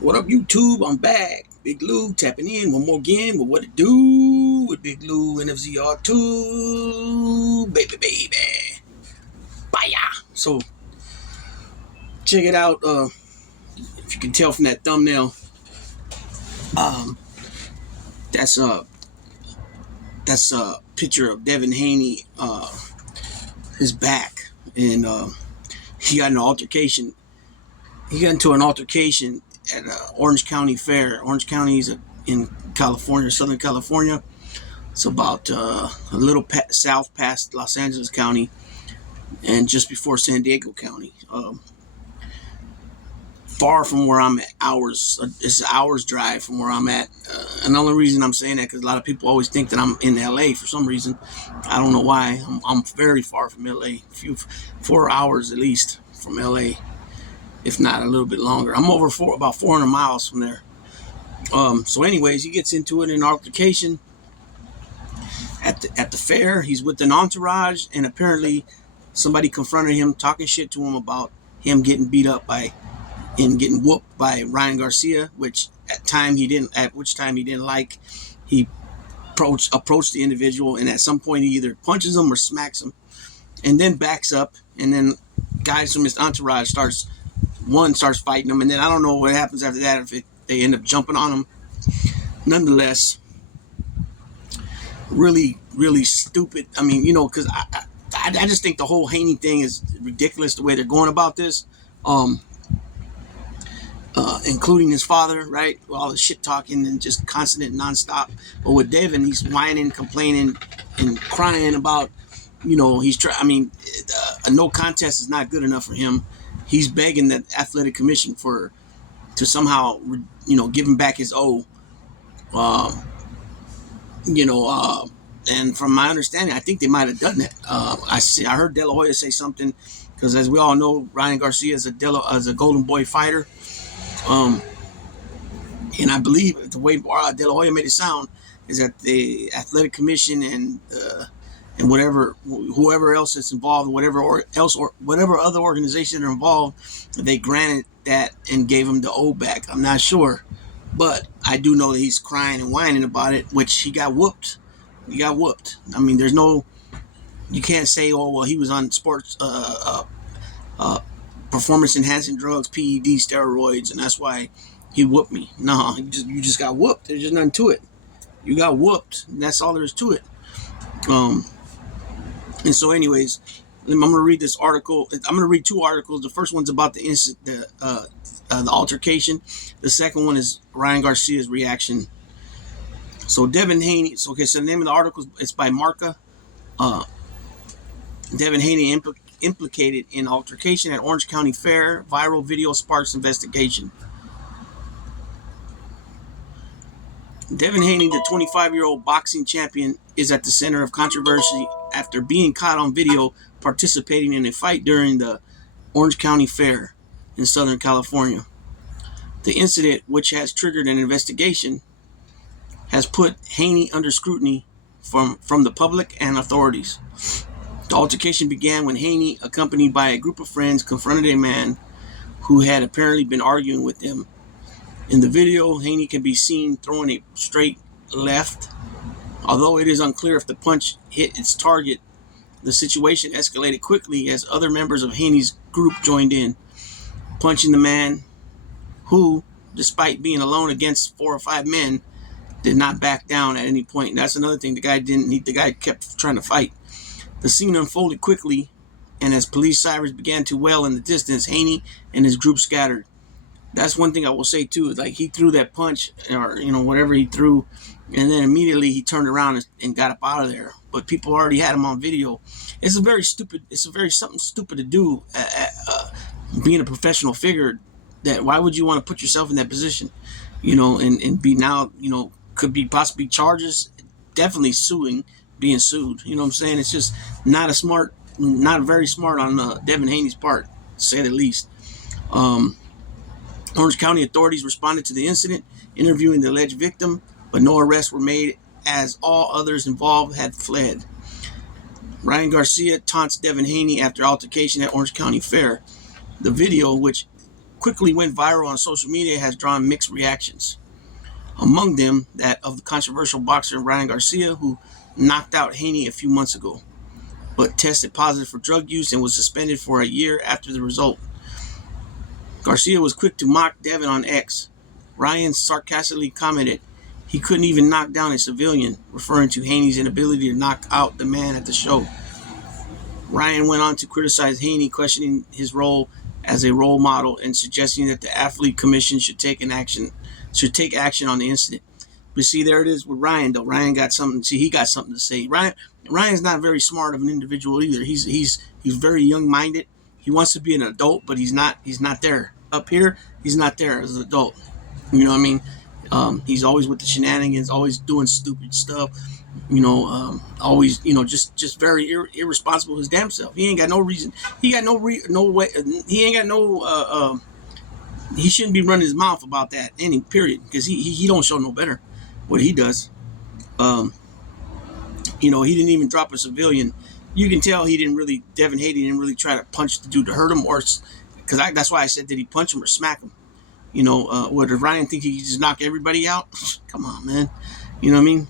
What up, YouTube? I'm back. Big Lou tapping in one more again with What It Do with Big Lou NFZR2. Baby. Bye. So, check it out. If you can tell from that thumbnail, um, that's a picture of Devin Haney, his back. And he got an altercation. He got into an altercation at Orange County Fair. Orange County is in California, Southern California. It's about a little south past Los Angeles County and just before San Diego County. Far from where I'm at, hours. It's an hour's drive from where I'm at. And the only reason I'm saying that because a lot of people always think that I'm in LA for some reason. I don't know why. I'm very far from LA. 4 hours at least from LA, if not a little bit longer. I'm over about 400 miles from there. So anyways, he gets into it in altercation at the fair. He's with an entourage, and apparently somebody confronted him, talking shit to him about him getting beat up and getting whooped by Ryan Garcia, which which time he didn't like. He approached the individual, and at some point he either punches him or smacks him, and then backs up, and then guys from his entourage starts fighting him, and then I don't know what happens after that, if they end up jumping on him. Nonetheless, really, really stupid. I mean, because I just think the whole Haney thing is ridiculous, the way they're going about this, including his father, right? All the shit talking and just constant and nonstop. But with Devin, he's whining, complaining, and crying about, he's trying. I mean, a no contest is not good enough for him. He's begging the athletic commission to somehow, give him back his O. And from my understanding, I think they might have done that. I heard De La Hoya say something, because as we all know, Ryan Garcia is a Golden Boy fighter. And I believe the way De La Hoya made it sound is that the athletic commission and whoever else is involved, whatever other organization are involved, they granted that and gave him the O back. I'm not sure, but I do know that he's crying and whining about it, which he got whooped. I mean, you can't say, oh, well, he was on sports, performance enhancing drugs, PED, steroids, and that's why he whooped me. No, you just got whooped. There's just nothing to it. You got whooped, and that's all there is to it. And so, anyways, I'm going to read this article. I'm going to read two articles. The first one's about the altercation. The second one is Ryan Garcia's reaction. So Devin Haney. So the name of the article is by Marca. Devin Haney implicated in altercation at Orange County Fair. Viral video sparks investigation. Devin Haney, the 25-year-old boxing champion, is at the center of controversy after being caught on video participating in a fight during the Orange County Fair in Southern California. The incident, which has triggered an investigation, has put Haney under scrutiny from the public and authorities. The altercation began when Haney, accompanied by a group of friends, confronted a man who had apparently been arguing with them. In the video, Haney can be seen throwing a straight left. Although it is unclear if the punch hit its target, the situation escalated quickly as other members of Haney's group joined in, punching the man who, despite being alone against 4 or 5 men, did not back down at any point. And that's another thing. The guy kept trying to fight. The scene unfolded quickly, and as police sirens began to wail in the distance, Haney and his group scattered. That's one thing I will say too. Like, he threw that punch, or whatever he threw, and then immediately he turned around and got up out of there. But people already had him on video. It's something stupid to do. Being a professional figure, that why would you want to put yourself in that position? And be now, could be possibly charges, definitely being sued. You know what I'm saying? It's just not very smart on Devin Haney's part, to say the least. Orange County authorities responded to the incident, interviewing the alleged victim, but no arrests were made as all others involved had fled. Ryan Garcia taunts Devin Haney after altercation at Orange County Fair. The video, which quickly went viral on social media has drawn mixed reactions. Among them, that of the controversial boxer Ryan Garcia, who knocked out Haney a few months ago, but tested positive for drug use and was suspended for a year after the result. Garcia was quick to mock Devin on X. Ryan sarcastically commented he couldn't even knock down a civilian, referring to Haney's inability to knock out the man at the show. Ryan went on to criticize Haney, questioning his role as a role model and suggesting that the Athlete Commission should take action on the incident. But see, there it is with Ryan, though. Ryan got something. See, he got something to say. Ryan's not very smart of an individual either. He's very young-minded. He wants to be an adult, but he's not there. Up here, he's not there as an adult. You know what I mean? He's always with the shenanigans, always doing stupid stuff. Always, just very irresponsible his damn self. He ain't got no reason. He got no way. He ain't got no. He shouldn't be running his mouth about that. Any period, because he don't show no better what he does. He didn't even drop a civilian. You can tell Devin Haney didn't really try to punch the dude to hurt him, or because that's why I said, did he punch him or smack him? What did Ryan think he could just knock everybody out? Come on, man. You know what I mean?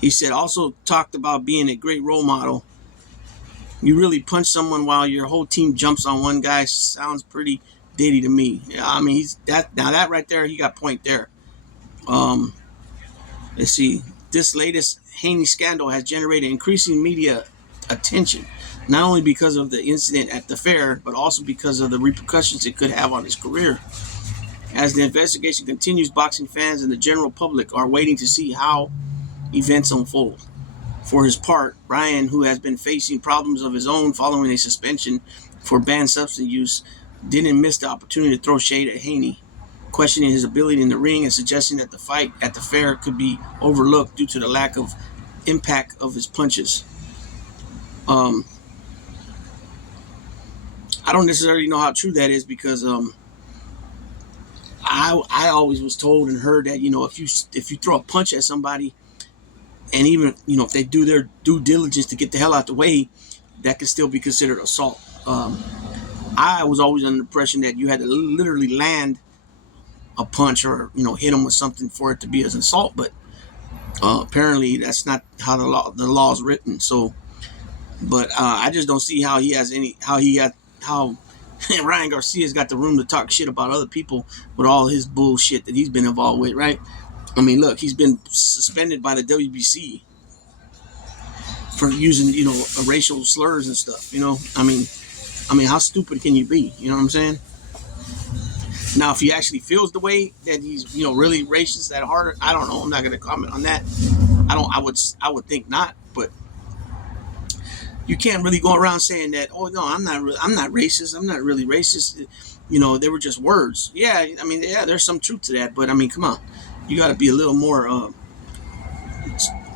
He said, also talked about being a great role model. You really punch someone while your whole team jumps on one guy. Sounds pretty ditty to me. Yeah, I mean, that right there, he got point there. Let's see. This latest Haney scandal has generated increasing media attention, not only because of the incident at the fair, but also because of the repercussions it could have on his career. As the investigation continues, boxing fans and the general public are waiting to see how events unfold. For his part, Ryan, who has been facing problems of his own following a suspension for banned substance use, didn't miss the opportunity to throw shade at Haney, questioning his ability in the ring and suggesting that the fight at the fair could be overlooked due to the lack of impact of his punches. I don't necessarily know how true that is, because I always was told and heard that if you throw a punch at somebody, and even if they do their due diligence to get the hell out the way, that could still be considered assault. I was always under the impression that you had to literally land a punch or hit them with something for it to be as an assault, but apparently that's not how the law is written. So, but I just don't see how Ryan Garcia's got the room to talk shit about other people with all his bullshit that he's been involved with, right? I mean, look, he's been suspended by the WBC for using, racial slurs and stuff. I mean, how stupid can you be? You know what I'm saying? Now, if he actually feels the way that he's, really racist that hard, I don't know. I'm not going to comment on that. I would think not, but you can't really go around saying that. Oh no, I'm not racist. I'm not really racist. They were just words. Yeah, I mean, yeah, there's some truth to that, but I mean, come on, you got to be a little more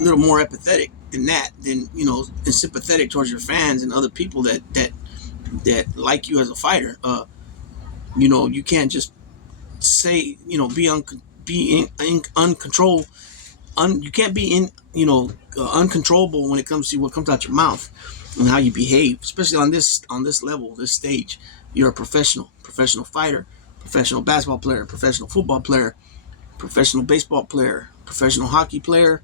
empathetic than that, and sympathetic towards your fans and other people that like you as a fighter. You can't just say, be uncontrolled. You can't be uncontrollable when it comes to what comes out your mouth and how you behave, especially on this level, this stage. You're a professional fighter, professional basketball player, professional football player, professional baseball player, professional hockey player.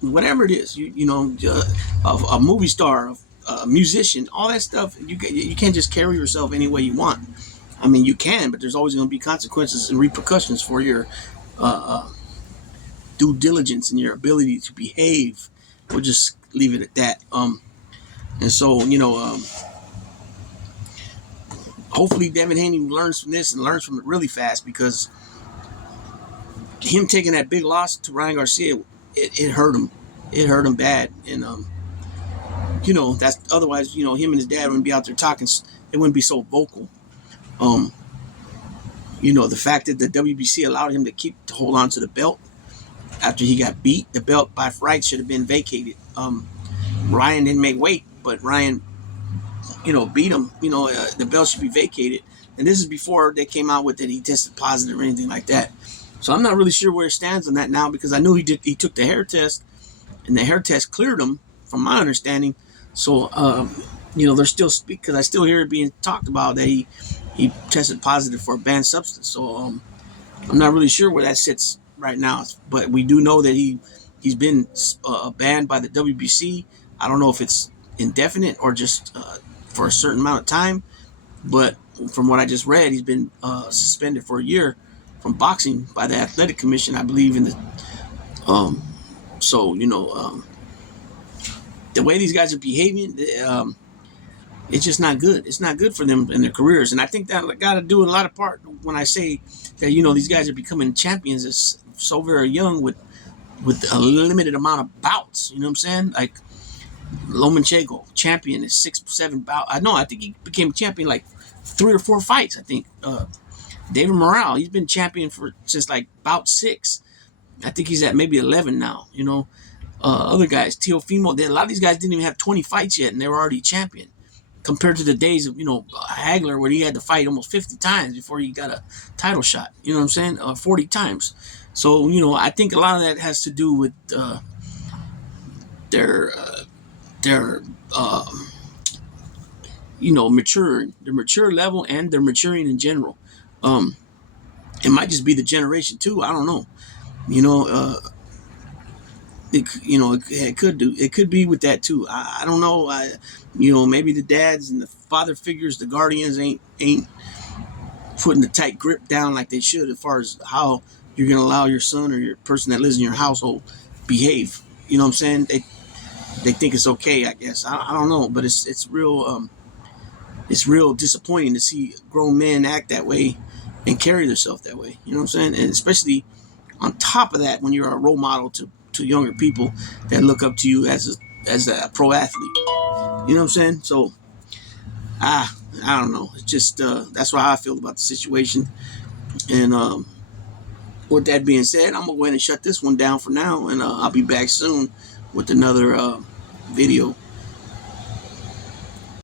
Whatever it is, a movie star, a musician, all that stuff. You can't just carry yourself any way you want. I mean, you can, but there's always going to be consequences and repercussions for your due diligence and your ability to behave. We'll just leave it at that. And so, hopefully Devin Haney learns from this and learns from it really fast, because him taking that big loss to Ryan Garcia, it hurt him. It hurt him bad. And, that's otherwise, him and his dad wouldn't be out there talking. They wouldn't be so vocal. The fact that the WBC allowed him to hold on to the belt after he got beat, the belt by rights should have been vacated. Ryan didn't make weight, but Ryan, beat him. The belt should be vacated. And this is before they came out with that he tested positive or anything like that. So I'm not really sure where it stands on that now, because I know he took the hair test, and the hair test cleared him, from my understanding. So, there's still because I still hear it being talked about that he he tested positive for a banned substance. So I'm not really sure where that sits right now, but we do know that he's been banned by the WBC. I don't know if it's indefinite or just for a certain amount of time, but from what I just read, he's been suspended for a year from boxing by the Athletic Commission, I believe. In the so the way these guys are behaving, it's just not good. It's not good for them in their careers, and I think that got to do a lot of part when I say that these guys are becoming champions as so very young with a limited amount of bouts. You know what I'm saying? Like Lomachenko, champion is 6-7 bout. I think he became champion like 3 or 4 fights. I think David Morale, he's been champion since like bout 6. I think he's at maybe 11 now. Other guys, Teofimo, a lot of these guys didn't even have 20 fights yet, and they were already champion. Compared to the days of Hagler, where he had to fight almost 50 times before he got a title shot. You know what I'm saying? 40 times. So I think a lot of that has to do with their maturing, their mature level, and their maturing in general. It might just be the generation too. I don't know. It could be with that too. I don't know. Maybe the dads and the father figures, the guardians ain't putting the tight grip down like they should as far as how you're going to allow your son or your person that lives in your household behave. You know what I'm saying? They think it's okay, I guess. I don't know, but it's real disappointing to see grown men act that way and carry themselves that way. You know what I'm saying? And especially on top of that, when you're a role model to younger people that look up to you as a pro athlete. You know what I'm saying? So I don't know. It's just that's how I feel about the situation. And with that being said, I'm gonna go ahead and shut this one down for now, and I'll be back soon with another video.